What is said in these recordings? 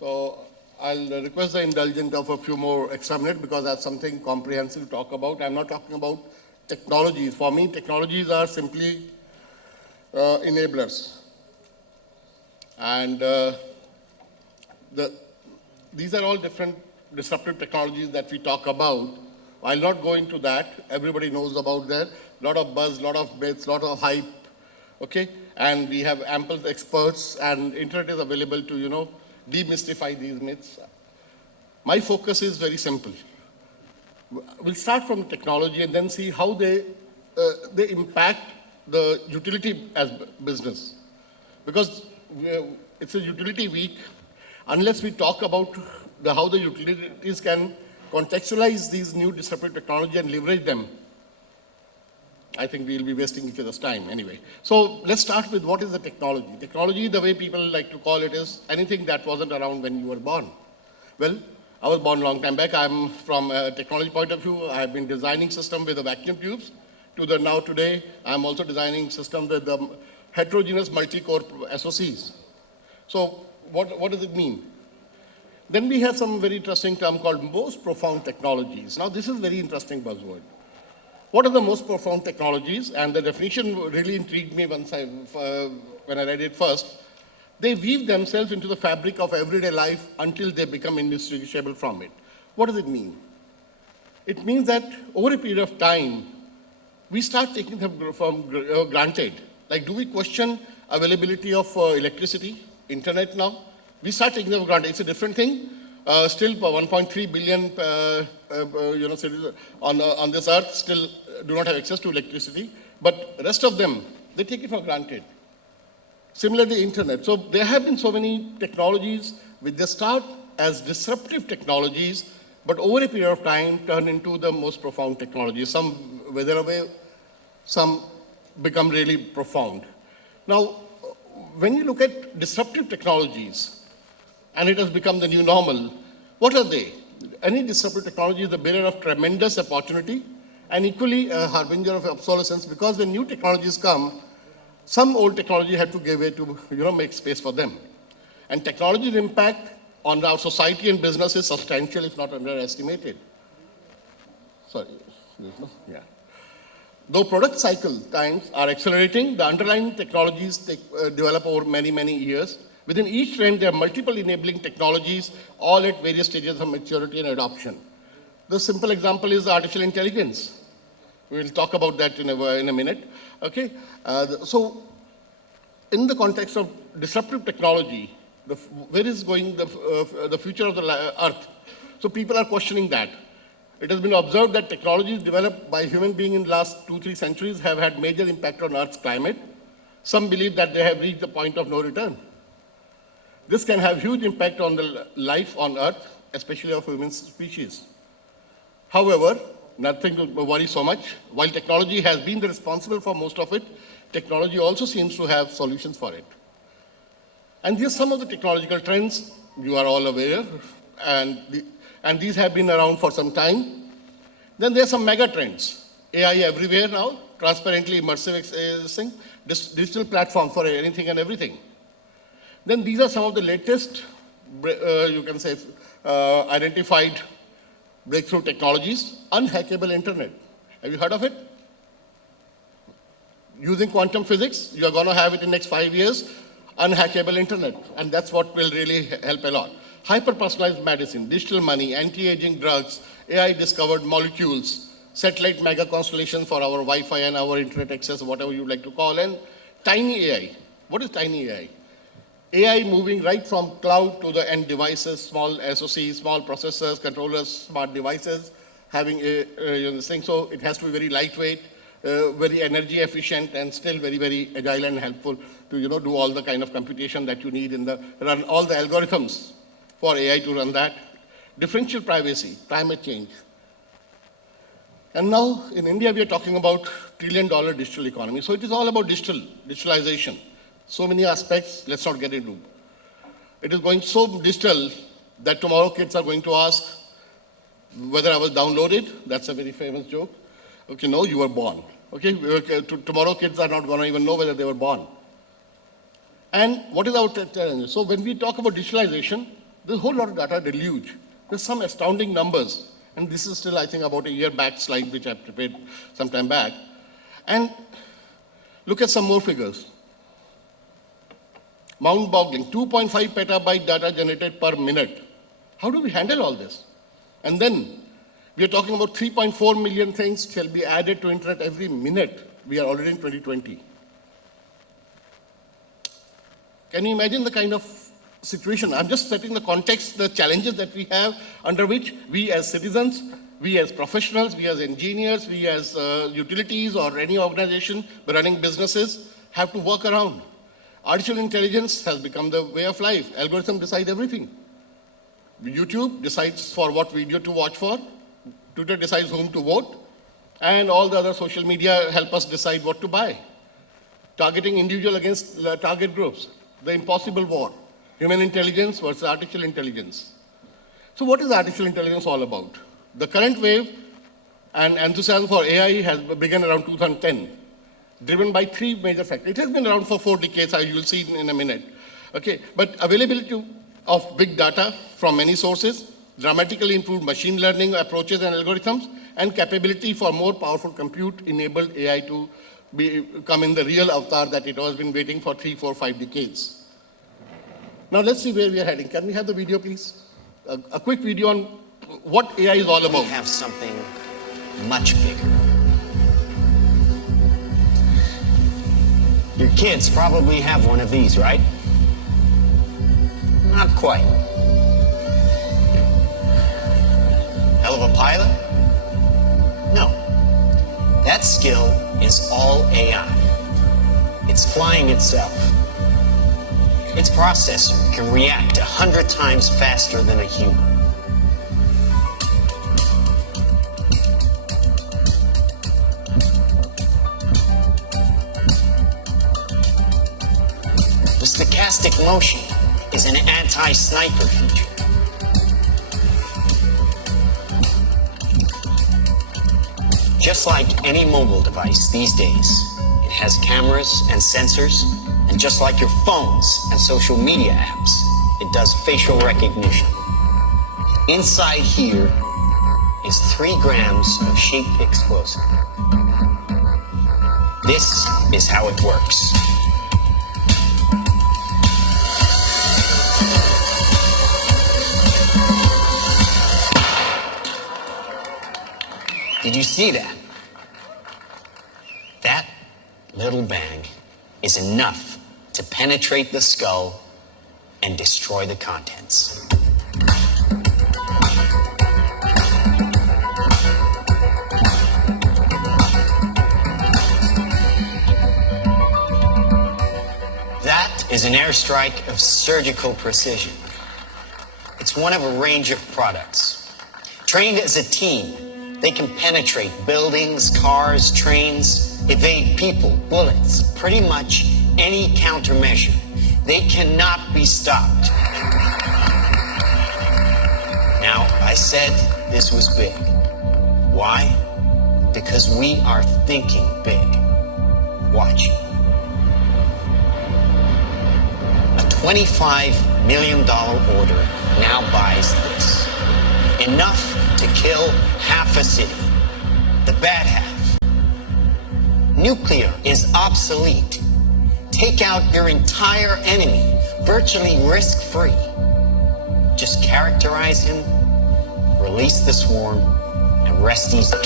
So I'll request the indulgence of a few more extra minutes because that's something comprehensive to talk about. I'm not talking about technologies. For me, technologies are simply enablers. And these are all different disruptive technologies that we talk about. I'll not go into that. Everybody knows about that. A lot of buzz, a lot of myths, a lot of hype. Okay? And we have ample experts and internet is available to, demystify these myths. My focus is very simple. We'll start from technology and then see how they impact the utility as business. Because it's a utility week. Unless we talk about how the utilities can contextualize these new disruptive technology and leverage them, I think we'll be wasting each other's time anyway. So let's start with what is the technology. Technology, the way people like to call it, is anything that wasn't around when you were born. Well, I was born a long time back. I'm from a technology point of view. I have been designing systems with the vacuum tubes to now today. I'm also designing systems with the heterogeneous multi-core SoCs. So what does it mean? Then we have some very interesting term called most profound technologies. Now this is very interesting buzzword. What are the most profound technologies? And the definition really intrigued me when I read it first. They weave themselves into the fabric of everyday life until they become indistinguishable from it. What does it mean? It means that over a period of time, we start taking them for granted. Like, do we question availability of electricity, internet now? We start taking them for granted. It's a different thing. Still, 1.3 billion citizens on this earth still do not have access to electricity. But the rest of them, they take it for granted. Similarly, internet. So there have been so many technologies which they start as disruptive technologies, but over a period of time turn into the most profound technologies. Some wither away, some become really profound. Now, when you look at disruptive technologies, and it has become the new normal, what are they? Any disruptive technology is the bearer of tremendous opportunity and equally a harbinger of obsolescence, because when new technologies come, some old technology had to give way to make space for them. And technology's impact on our society and business is substantial, if not underestimated. Sorry. Yeah. Though product cycle times are accelerating, the underlying technologies develop over many, many years. Within each trend, there are multiple enabling technologies, all at various stages of maturity and adoption. The simple example is artificial intelligence. We'll talk about that in a minute. Okay. So, in the context of disruptive technology, where is going the future of the Earth? So people are questioning that. It has been observed that technologies developed by human beings in the last 2-3 centuries have had major impact on Earth's climate. Some believe that they have reached the point of no return. This can have huge impact on the life on Earth, especially of human species. However, nothing to worry so much. While technology has been responsible for most of it, technology also seems to have solutions for it. And these are some of the technological trends you are all aware, and these have been around for some time. Then there are some mega trends. AI everywhere now, transparently immersive digital platform for anything and everything. Then these are some of the latest, you can say, identified breakthrough technologies. Unhackable internet. Have you heard of it? Using quantum physics, you are going to have it in the next 5 years, unhackable internet. And that's what will really help a lot. Hyper-personalized medicine, digital money, anti-aging drugs, AI-discovered molecules, satellite mega constellations for our Wi-Fi and our internet access, whatever you like to call, and tiny AI. What is tiny AI? AI moving right from cloud to the end devices, small SoCs, small processors, controllers, smart devices, having this thing. So it has to be very lightweight, very energy efficient, and still very, very agile and helpful to do all the kind of computation that you need run all the algorithms for AI to run that. Differential privacy, climate change. And now in India we are talking about $1 trillion digital economy. So it is all about digitalization. So many aspects, let's not get into. It is going so digital that tomorrow kids are going to ask whether I was downloaded. That's a very famous joke. Okay, no, you were born. Okay, tomorrow kids are not going to even know whether they were born. And what is our challenge? So when we talk about digitalization, There's a whole lot of data deluge. There's some astounding numbers. And this is still, I think, about a year back slide, which I prepared some time back. And look at some more figures. Mind-boggling, 2.5 petabyte data generated per minute. How do we handle all this? And then we are talking about 3.4 million things shall be added to internet every minute. We are already in 2020. Can you imagine the kind of situation? I'm just setting the context, the challenges that we have, under which we as citizens, we as professionals, we as engineers, we as utilities or any organization running businesses have to work around. Artificial intelligence has become the way of life. Algorithms decide everything. YouTube decides for what video to watch for. Twitter decides whom to vote. And all the other social media help us decide what to buy. Targeting individual against target groups. The impossible war. Human intelligence versus artificial intelligence. So what is artificial intelligence all about? The current wave and enthusiasm for AI has begun around 2010, driven by three major factors. It has been around for 4 decades, as you will see in a minute. Okay, but availability of big data from many sources, dramatically improved machine learning approaches and algorithms, and capability for more powerful compute enabled AI to become in the real avatar that it has been waiting for 3, 4, 5 decades. Now let's see where we are heading. Can we have the video, please? A quick video on what AI is all about. We have something much bigger. Your kids probably have one of these, right? Not quite. Hell of a pilot? No. That skill is all AI. It's flying itself. Its processor can react 100 times faster than a human. The stochastic motion is an anti-sniper feature. Just like any mobile device these days, it has cameras and sensors, and just like your phones and social media apps, it does facial recognition. Inside here is 3 grams of shape explosive. This is how it works. Did you see that? That little bang is enough to penetrate the skull and destroy the contents. That is an airstrike of surgical precision. It's one of a range of products. Trained as a team, they can penetrate buildings, cars, trains, evade people, bullets, pretty much any countermeasure. They cannot be stopped. Now, I said this was big. Why? Because we are thinking big. Watch. A $25 million order now buys this. Enough to kill half a city. The bad half. Nuclear is obsolete. Take out your entire enemy, virtually risk-free. Just characterize him, release the swarm, and rest easy.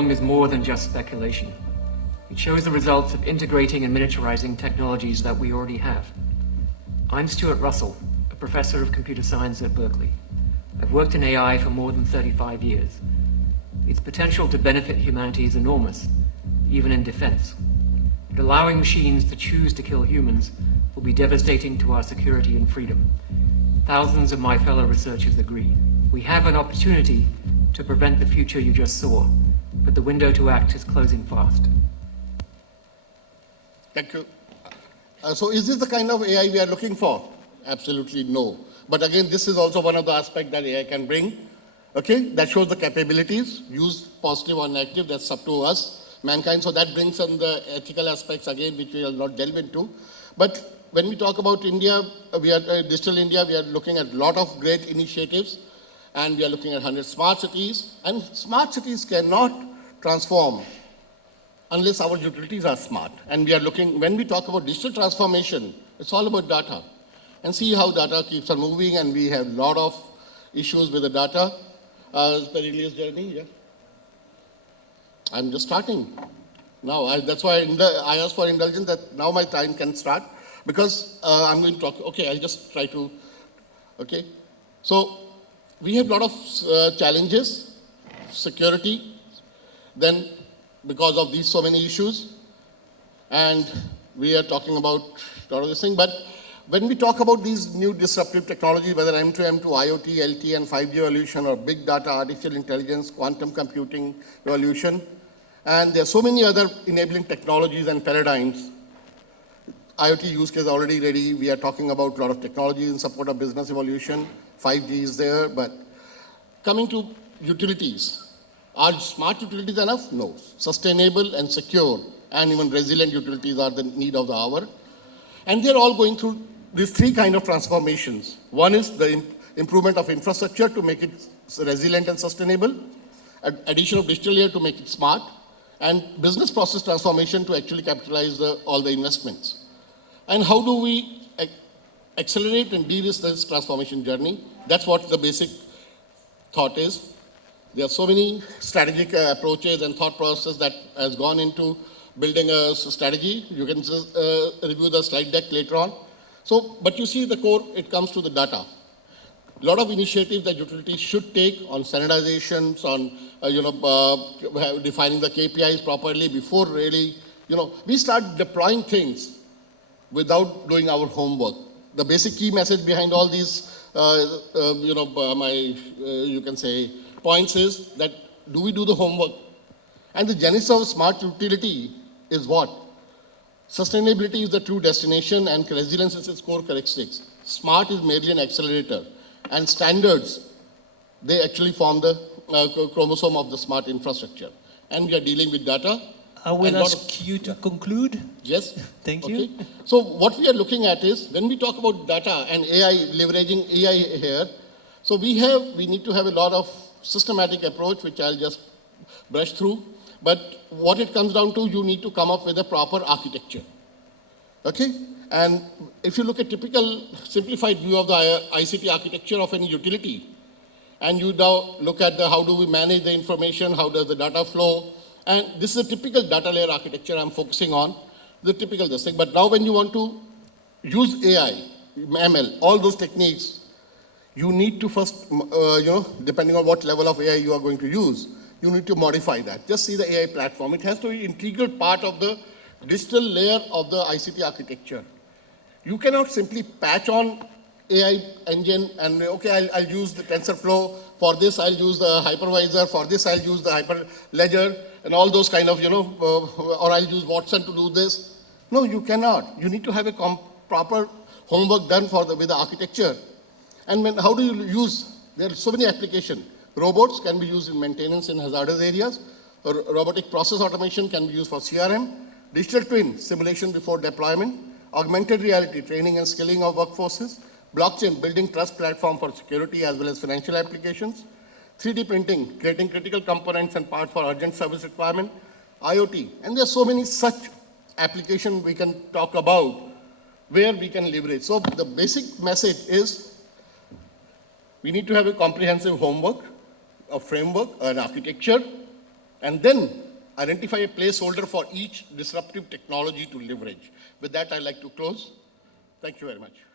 film is more than just speculation. It shows the results of integrating and miniaturizing technologies that we already have. I'm Stuart Russell, a professor of computer science at Berkeley. I've worked in AI for more than 35 years. Its potential to benefit humanity is enormous, even in defense. But allowing machines to choose to kill humans will be devastating to our security and freedom. Thousands of my fellow researchers agree. We have an opportunity to prevent the future you just saw, but the window to act is closing fast. Thank you. So is this the kind of AI we are looking for? Absolutely no. But again, this is also one of the aspects that AI can bring. Okay, that shows the capabilities, used positive or negative, that's up to us, mankind. So that brings on the ethical aspects again, which we will not delve into. But when we talk about India, we are Digital India, we are looking at a lot of great initiatives, and we are looking at 100 smart cities. And smart cities cannot transform unless our utilities are smart. And we are looking, when we talk about digital transformation, it's all about data. And see how data keeps on moving, and we have a lot of issues with the data. Perilous journey, yeah. I'm just starting. Now, that's why I asked for indulgence that now my time can start, because I'm going to talk, okay, I'll just try to, okay. So, we have a lot of challenges, security, then because of these so many issues, and we are talking about a lot of this thing, but when we talk about these new disruptive technologies, whether M2M2, IoT, LTE, and 5G evolution, or big data, artificial intelligence, quantum computing evolution, and there are so many other enabling technologies and paradigms. IoT use case already ready. We are talking about a lot of technologies in support of business evolution. 5G is there, but coming to utilities. Are smart utilities enough? No. Sustainable and secure and even resilient utilities are the need of the hour. And they're all going through these three kind of transformations. One is the improvement of infrastructure to make it resilient and sustainable, addition of digital layer to make it smart, and business process transformation to actually capitalize all the investments. And how do we accelerate and de-risk this transformation journey? That's what the basic thought is. There are so many strategic approaches and thought process that has gone into building a strategy. You can review the slide deck later on. So, but you see the core, it comes to the data. A lot of initiatives that utilities should take on standardizations, on defining the KPIs properly before really, we start deploying things without doing our homework. The basic key message behind all these, you can say, points is that do we do the homework? And the genesis of smart utility is what? Sustainability is the true destination and resilience is its core characteristics. Smart is merely an accelerator. And standards, they actually form the chromosome of the smart infrastructure. And we are dealing with data. I will ask you to conclude. Yes. Thank you. So what we are looking at is, when we talk about data and AI, leveraging AI here, so we need to have a lot of systematic approach, which I'll just brush through. But what it comes down to, you need to come up with a proper architecture. Okay? And if you look at typical simplified view of the ICT architecture of any utility, and you now look at how do we manage the information, how does the data flow, and this is a typical data layer architecture I'm focusing on, the typical this thing. But now when you want to use AI, ML, all those techniques, you need to first, depending on what level of AI you are going to use, you need to modify that. Just see the AI platform. It has to be an integral part of the digital layer of the ICT architecture. You cannot simply patch on AI engine and, okay, I'll use the TensorFlow, for this I'll use the hypervisor, for this I'll use the hyperledger, and all those kind of, or I'll use Watson to do this. No, you cannot. You need to have a proper homework done with the architecture. And how do you use? There are so many applications. Robots can be used in maintenance in hazardous areas. Robotic process automation can be used for CRM. Digital twin, simulation before deployment. Augmented reality, training and skilling of workforces. Blockchain, building trust platform for security as well as financial applications. 3D printing, creating critical components and parts for urgent service requirement. IoT, and there are so many such applications we can talk about where we can leverage. So the basic message is we need to have a comprehensive homework, a framework, an architecture, and then identify a placeholder for each disruptive technology to leverage. With that, I'd like to close. Thank you very much.